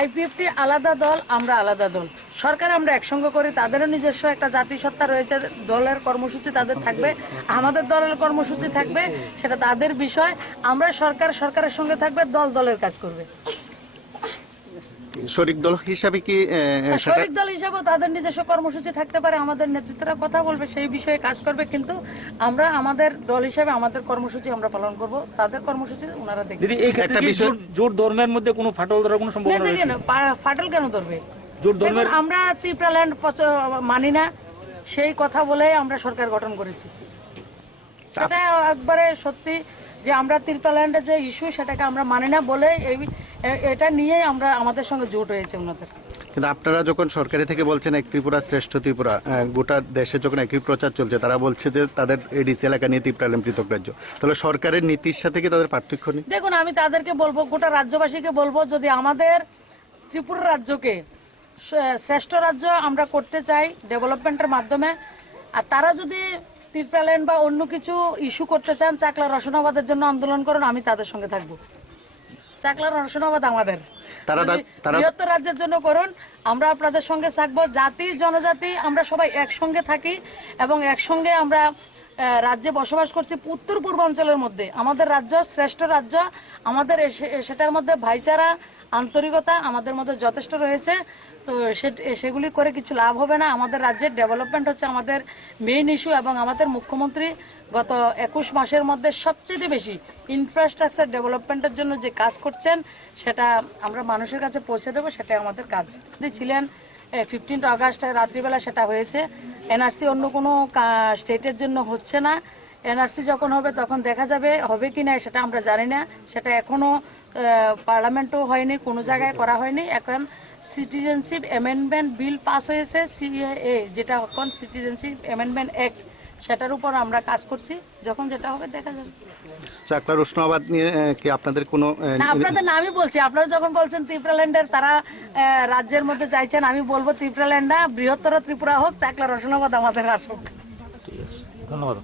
IPFT আলাদা দল, আমরা আলাদা দল। সরকার আমরা একসঙ্গে করি, তাদেরও নিজস্ব একটা জাতিসত্তা রয়েছে, দলের কর্মসূচি তাদের থাকবে, আমাদের দলের কর্মসূচি থাকবে, সেটা তাদের বিষয়। আমরা সরকারের সঙ্গে থাকবে, দল দলের কাজ করবে। শরিক দল হিসাবে কি শরিক দল হিসাবেও তাদের নিজস্ব কর্মসূচি থাকতে পারে, আমাদের নেতৃত্বরা কথা বলবে, সেই বিষয়ে কাজ করবে, কিন্তু আমরা আমাদের দল হিসাবে আমাদের কর্মসূচি আমরা পালন করব, তাদের কর্মসূচি ওনারা দেখবেন। একটা বিষয়, জোট ধর্মের মধ্যে কোনো ফাটল ধরার কোনো সম্ভাবনা দেখেন ফাটল কেন ধরবে? জোট ধর্মের আমরা ত্রিপুরাল্যান্ড মানি না, সেই কথা বলে আমরা সরকার গঠন করেছি। সেটা একবারে সত্যি যে আমরা ত্রিপুরাল্যান্ডের যে ইস্যু সেটাকে আমরা মানি না বলে এটা নিয়ে আমরা আমাদের সঙ্গে জোট হয়েছে ওনাদের। কিন্তু আপনারা যখন সরকারি থেকে বলছেন এক ত্রিপুরা শ্রেষ্ঠ ত্রিপুরা, গোটা দেশে যখন একই প্রচার চলছে, তারা বলছে যে তাদের এডিসি এলাকা নিয়ে ত্রিপুরাল্যান্ড পৃথক রাজ্য, তাহলে সরকারের নীতির সাথে কি তাদের পার্থক্য নেই? দেখুন, আমি তাদেরকে বলবো, গোটা রাজ্যবাসীকে বলবো, যদি আমাদের ত্রিপুরা রাজ্যকে শ্রেষ্ঠ রাজ্য আমরা করতে চাই ডেভেলপমেন্টের মাধ্যমে, আর তারা যদি ত্রিপুরাল্যান্ড বা অন্য কিছু ইস্যু করতে চান, চাকলা রসনাবাদের জন্য আন্দোলন করুন, আমি তাদের সঙ্গে থাকবো। চাকলা রসনাবাদ আমাদের, বৃহত্তর রাজ্যের জন্য করুন, আমরা আপনাদের সঙ্গে থাকবো। জাতি জনজাতি আমরা সবাই একসঙ্গে থাকি এবং একসঙ্গে আমরা রাজ্যে বসবাস করছি। উত্তর পূর্বাঞ্চলের মধ্যে আমাদের রাজ্য শ্রেষ্ঠ রাজ্য, আমাদের সেটার মধ্যে ভাইচারা আন্তরিকতা আমাদের মধ্যে যথেষ্ট রয়েছে। তো সেগুলি করে কিছু লাভ হবে না। আমাদের রাজ্যের ডেভেলপমেন্ট হচ্ছে আমাদের মেইন ইস্যু, এবং আমাদের মুখ্যমন্ত্রী গত 21 মাসের মধ্যে সবচেয়ে বেশি ইনফ্রাস্ট্রাকচার ডেভেলপমেন্টের জন্য যে কাজ করছেন সেটা আমরা মানুষের কাছে পৌঁছে দেবো, সেটাই আমাদের কাজ। ছিলেন 15 আগস্ট রাত্রিবেলা সেটা হয়েছে। এনআরসি অন্য কোনো স্টেটের জন্য হচ্ছে না। এনআরসি যখন হবে তখন দেখা যাবে, হবে কি না সেটা আমরা জানি না। সেটা এখনও পার্লামেন্টও হয়নি, কোনো জায়গায় করা হয়নি। এখন সিটিজেনশিপ অ্যামেন্ডমেন্ট বিল পাস হয়েছে, সিএএ, যেটা এখন সিটিজেনশিপ অ্যামেন্ডমেন্ট অ্যাক্ট, সেটার উপর আমরা কাজ করছি। যখন যেটা হবে দেখা যাবে। চাকলা রসনাবাদ নিয়ে কি আপনাদের কোনো? আপনাদের না, আমি বলছি, আপনারা যখন বলছেন ত্রিপুরাল্যান্ডের তারা রাজ্যের মধ্যে চাইছেন, আমি বলবো ত্রিপুরাল্যান্ড না, বৃহত্তর ত্রিপুরা হোক, চাকলা রসনাবাদ আমাদের আসুক। ধন্যবাদ।